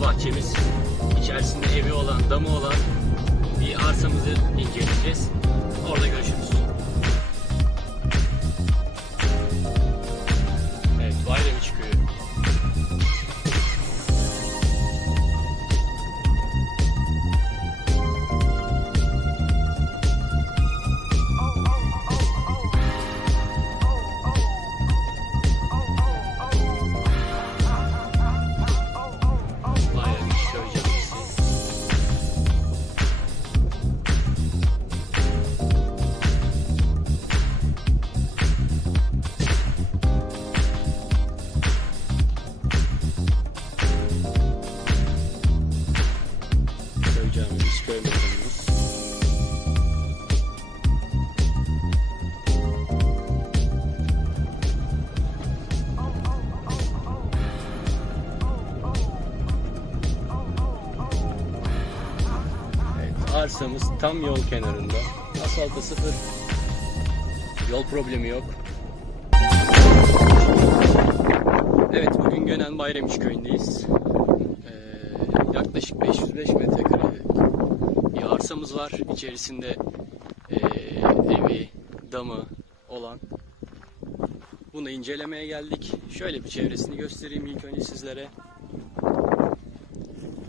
bahçemiz. İçerisinde evi olan, damı olan bir arsamızı inceleyeceğiz. Orada görüşürüz. Arsamız tam yol kenarında. Asfalta sıfır. Yol problemi yok. Evet, bugün Gönen Bayramiç köyündeyiz. Ee, yaklaşık 505 metrekare bir arsamız var. İçerisinde ee, evi, damı olan. Bunu incelemeye geldik. Şöyle bir çevresini göstereyim ilk önce sizlere.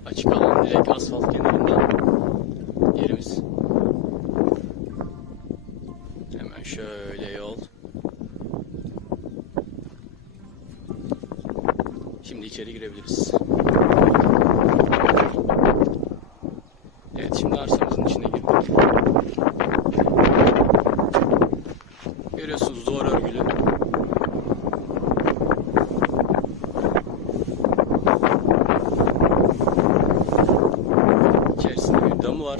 Açık alan direkt asfalt kenarında yerimiz. Hemen şöyle yol. Şimdi içeri girebiliriz. Evet şimdi arsamızın içine girdik. Görüyorsunuz duvar örgülü. İçerisinde bir damı var.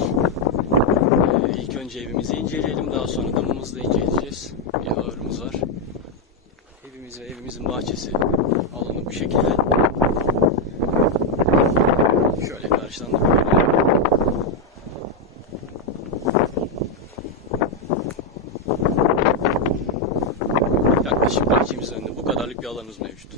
Ee, ilk önce evimizi inceleyelim. Daha sonra damımızı da inceleyeceğiz. Bir ağırımız var. Evimiz ve evimizin bahçesi alanı bu şekilde. Şöyle karşıdan da görelim. Yaklaşık bahçemizin bir alanımız mevcut.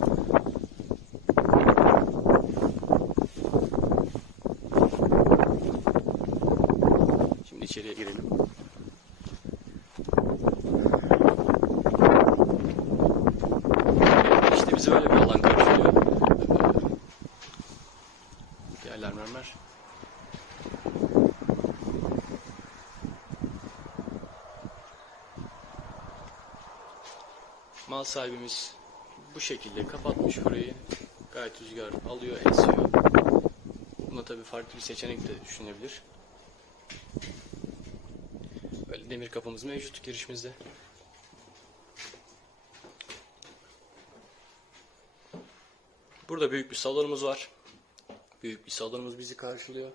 Şimdi içeriye girelim. İşte bizi böyle bir alan karşılıyor. Yerler mermer. Mal sahibimiz bu şekilde kapatmış burayı. Gayet rüzgar alıyor, esiyor. Buna tabii farklı bir seçenek de düşünebilir. Böyle demir kapımız mevcut girişimizde. Burada büyük bir salonumuz var. Büyük bir salonumuz bizi karşılıyor.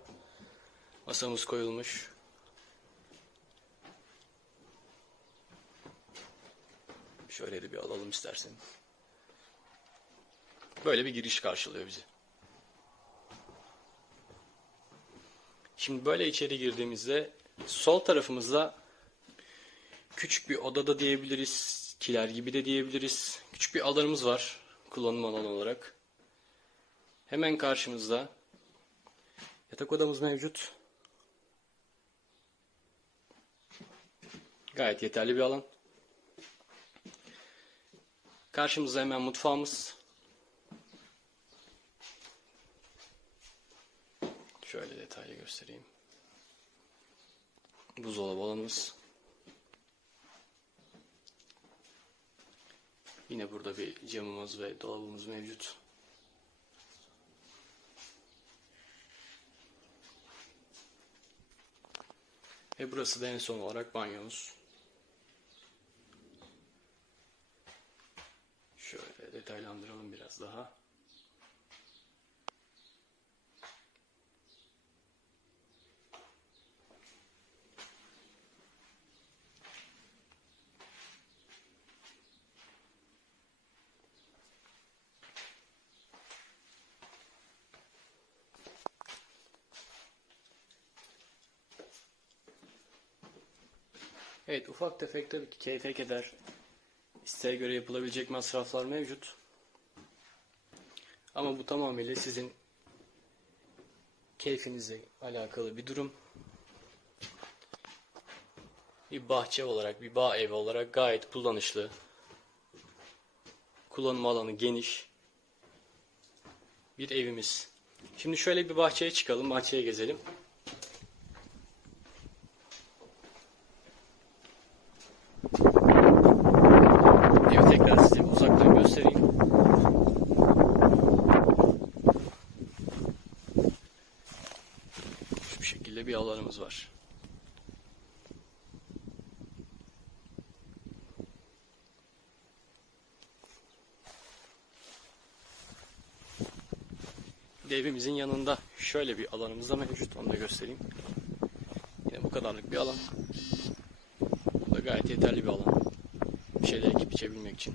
Masamız koyulmuş. Şöyle de bir alalım istersen. Böyle bir giriş karşılıyor bizi. Şimdi böyle içeri girdiğimizde sol tarafımızda küçük bir odada diyebiliriz. Kiler gibi de diyebiliriz. Küçük bir alanımız var. Kullanım alanı olarak. Hemen karşımızda yatak odamız mevcut. Gayet yeterli bir alan. Karşımızda hemen mutfağımız. Şöyle detaylı göstereyim. Buzdolabı alanımız. Yine burada bir camımız ve dolabımız mevcut. Ve burası da en son olarak banyomuz. Şöyle detaylandıralım biraz daha. Evet ufak tefek tabii ki keyfe keder. İsteğe göre yapılabilecek masraflar mevcut. Ama bu tamamıyla sizin keyfinizle alakalı bir durum. Bir bahçe olarak, bir bağ evi olarak gayet kullanışlı. Kullanım alanı geniş. Bir evimiz. Şimdi şöyle bir bahçeye çıkalım, bahçeye gezelim. Evi tekrar size bir uzaktan göstereyim. Şu şekilde bir alanımız var. Evimizin yanında şöyle bir alanımız da mevcut. Onu da göstereyim. Yine bu kadarlık bir alan. Bu da gayet yeterli bir alan. Bir şeyler ekip içebilmek için.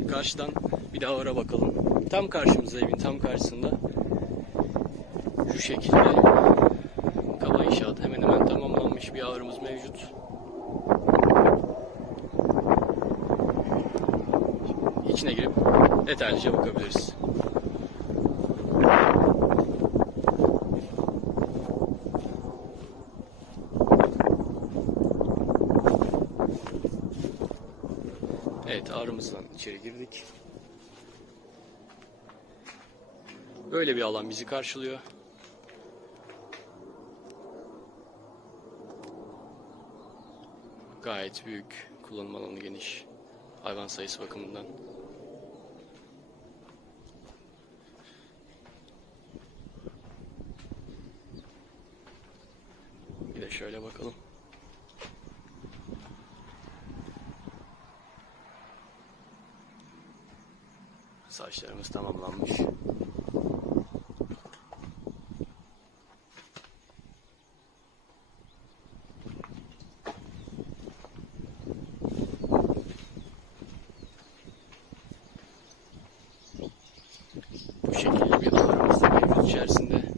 Şimdi karşıdan bir daha ara bakalım. Tam karşımızda evin tam karşısında şu şekilde kaba inşaat hemen hemen tamamlanmış bir ağrımız mevcut. İçine girip detaylıca bakabiliriz. Evet ağrımızdan içeri girdik. Böyle bir alan bizi karşılıyor. Gayet büyük, kullanım alanı geniş. Hayvan sayısı bakımından. Bir de şöyle bakalım. Saçlarımız tamamlanmış. Bu şekilde bir alanımız da mevcut içerisinde.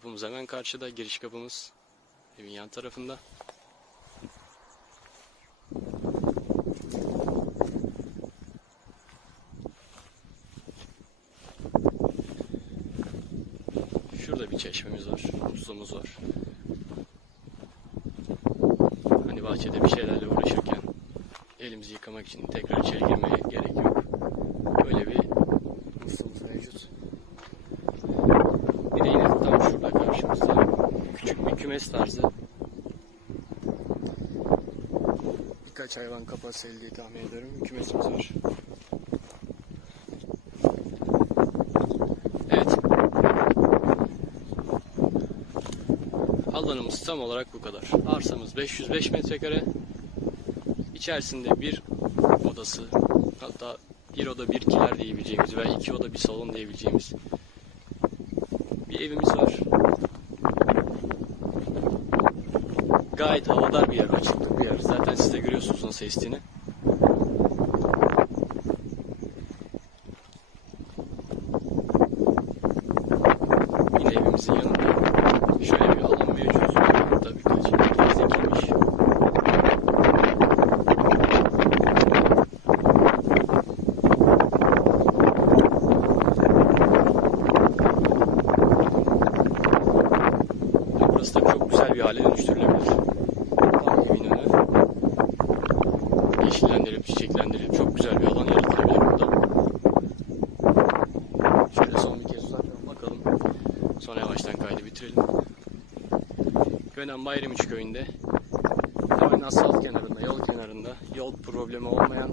Kapımız hemen karşıda, giriş kapımız evin yan tarafında. Şurada bir çeşmemiz var, musluğumuz var. Hani bahçede bir şeylerle uğraşırken elimizi yıkamak için tekrar içeri girmeye gerek yok. Böyle bir musluğumuz mevcut. Bir de yine tam şurada karşımızda kümes tarzı. Birkaç hayvan kapasiteli diye tahmin ediyorum. Bir kümesimiz var. Evet. Alanımız tam olarak bu kadar. Arsamız 505 metrekare. İçerisinde bir odası, hatta bir oda bir kiler diyebileceğimiz veya iki oda bir salon diyebileceğimiz bir evimiz var. Gayet havadar bir yer, açıklık bir yer. Zaten siz de görüyorsunuz nasıl estiğini. Yine evimizin yanında bir alan mevcut. Hatta birkaç. Burası da çok güzel bir hale dönüştürülebilir. Park evin önü. Yeşillendirilip, çiçeklendirilip çok güzel bir alan yaratılabilir burada. Şöyle son bir kez uzaktan bakalım. Sonra yavaştan kaydı bitirelim. Gönen Bayramiç köyünde hemen asfalt kenarında, yol kenarında, yol problemi olmayan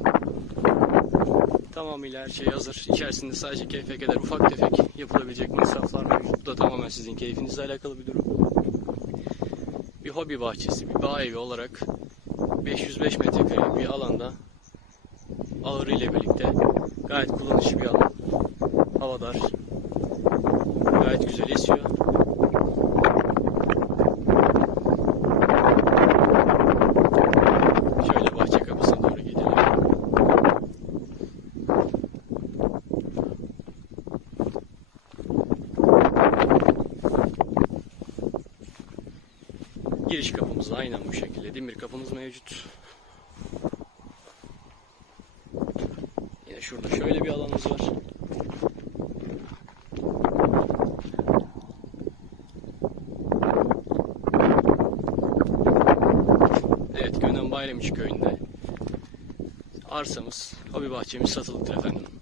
tamamıyla her şey hazır. İçerisinde sadece keyfe kadar ufak tefek yapılabilecek masraflar mevcut. Bu da tamamen sizin keyfinizle alakalı bir durum. Bir hobi bahçesi, bir bağ evi olarak 505 metrekare bir alanda ağırı ile birlikte gayet kullanışlı bir alan. Havadar. Gayet güzel esiyor. Şöyle bahçe kapısına doğru gidelim. kapımız mevcut. Yine şurada şöyle bir alanımız var. Evet Gönen Bayramiçi köyünde arsamız, hobi bahçemiz satılıktır efendim.